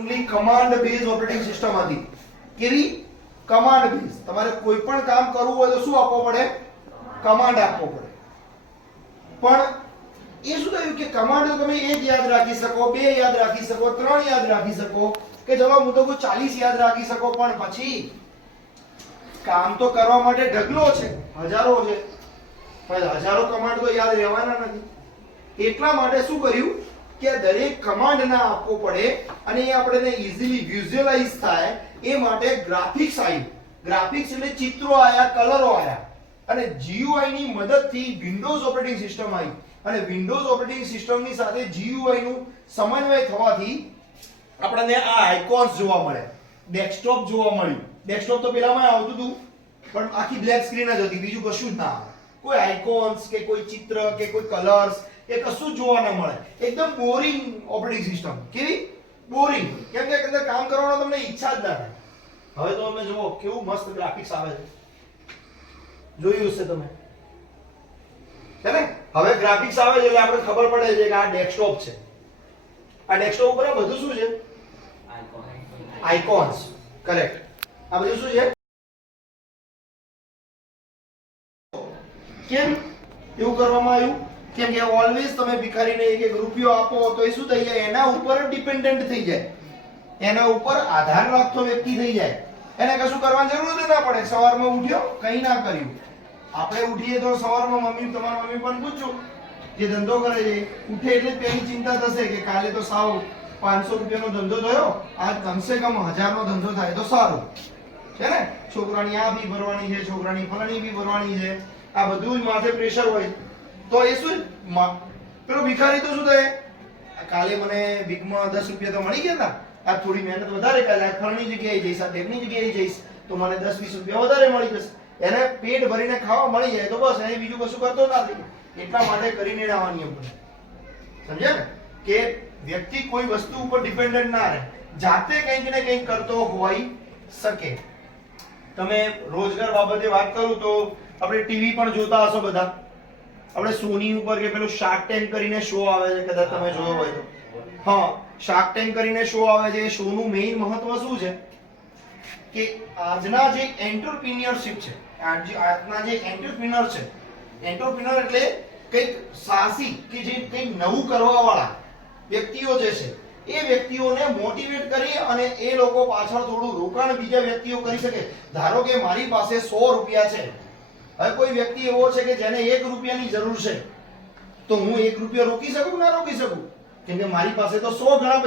Only command base operating system હતી કેવી? Command base તમારે કોઈ પણ કામ કરવું હોય તો શું આપવો પડે? કમાન્ડ આપવો પડે. પણ એ શું થયું કે કમાન્ડ તમે એક યાદ રાખી શકો, બે યાદ રાખી શકો, ત્રણ યાદ રાખી શકો, કે જવાબ હું તો કોઈ ચાલીસ યાદ રાખી શકો, પણ પછી કામ તો કરવા માટે ઢગલો છે, હજારો છે. પણ હજારો કમાન્ડ તો યાદ રહેવાના નથી. એટલા માટે શું કર્યું? કે દરેક કમાન્ડ ના આપવો પડે અને એ આપણે ઇઝીલી વિઝ્યુઅલાઇઝ થાય એ માટે ગ્રાફિક્સ આવ્યું ગ્રાફિક્સ એટલે ચિત્રો આવ્યા કલરો આવ્યા અને GUI ની મદદથી વિન્ડોઝ ઓપરેટિંગ સિસ્ટમ આવી અને વિન્ડોઝ ઓપરેટિંગ સિસ્ટમની સાથે GUI નું સમન્વય થવાથી આપણને આ આઇકોન્સ જોવા મળે. ડેસ્કટોપ જોવા મળ્યું. ડેસ્કટોપ તો પેલામાં આવતું હતું, પણ આખી બ્લેક સ્ક્રીન જ હતી. બીજું કશું જ ના કોઈ આઇકોન્સ કે કોઈ ચિત્ર કે કોઈ કલર્સ એ કશું જોવા ન મળે. એકદમ બોરિંગ ઓપરેટિંગ સિસ્ટમ કેવી? બોરિંગ કેમ કે અંદર કામ કરવાનો તમને ઈચ્છા જ ના થાય. હવે તો તમે જુઓ, કેવું મસ્ત ગ્રાફિક્સ આવે છે. જોયું હશે તમે. છે ને? હવે ગ્રાફિક્સ આવે છે એટલે આપણે ખબર પડે છે કે આ ડેસ્કટોપ છે. આ ડેસ્કટોપ ઉપર બધું શું છે? આઇકોન્સ કરેક્ટ આ બધું શું છે? કેમ? એવું કરવામાં આવ્યું? કેમ કે ઓલવેઝ તમે ભિખારીને એક એક રૂપિયો આપો તો એ શું થઈ જાય? એના ઉપર ડિપેન્ડન્ટ થઈ જાય. એના ઉપર આધાર રાખતો વ્યક્તિ થઈ જાય. એને કશું કરવાની જરૂર જ ના પડે. સવારમાં ઉઠ્યો, કંઈ ના કર્યું. આપણે ઉઠીએ તો સવારમાં મમ્મી, તમારા મમ્મી પણ પૂછજો. જે ધંધો કરે છે, ઉઠે એટલે પેલી ચિંતા થશે કે કાલે તો સાવ પાંચસો રૂપિયાનો ધંધો થયો. આજ કમસે કમ હજારનો ધંધો થાય તો સારું. છે ને? છોકરાની આ બી ભરવાની છે, છોકરાની ફલાણી બી ભરવાની છે. આ બધું જ માથે પ્રેશર હોય. તો એ શું પેલો ભિખારી તો શું થાય? કાલે મને વીકમાં દસ રૂપિયા તો મળી ગયા હતા આ થોડી મહેનત વધારે કરે આ ફળની જગ્યાએ જઈશ, આ તેમની જગ્યાએ જઈશ, તો મને દસ વીસ રૂપિયા વધારે મળી જશે. એને પેટ ભરીને ખાવા મળી જાય તો બસ, એને બીજું કશું કરતો નથી એટલા માટે કરીને આવવાની એમ સમજે ને? કે વ્યક્તિ કોઈ વસ્તુ ઉપર ડિપેન્ડન્ટ ના રહે. જાતે કંઈક ને કંઈક કરતો હોઈ શકે. તમે રોજગાર બાબતે વાત કરું તો આપણે ટીવી પણ જોતા હશો બધા. આપણે સોની ઉપર કે પેલું શાર્ક ટેન્ક કરીને શો આવે છે કદાચ તમે જોયો હોય તો. હા શાર્ક ટેન્ક કરીને શો આવે છે એ શોનું મેઇન મહત્વ શું છે? કે આજના જે એન્ટરપ્રિન્યોરશિપ છે આજના જે એન્ટરપ્રિન્યોર છે એન્ટરપ્રિન્યોર એટલે કંઈક સાહસી કે જે કંઈક નવું કરવા વાળા વ્યક્તિઓ જે છે એ વ્યક્તિઓને મોટિવેટ કરી અને એ લોકો પાછળ થોડું રોકાણ બીજા વ્યક્તિઓ કરી શકે. ધારો કે મારી પાસે સો રૂપિયા છે હવે કોઈ વ્યક્તિ એવો છે કે જેને એક રૂપિયાની જરૂર છે, તો હું એક રૂપિયા રોકી શકું ના રોકી શકું? કેમ કે મારી પાસે તો સો પૈસા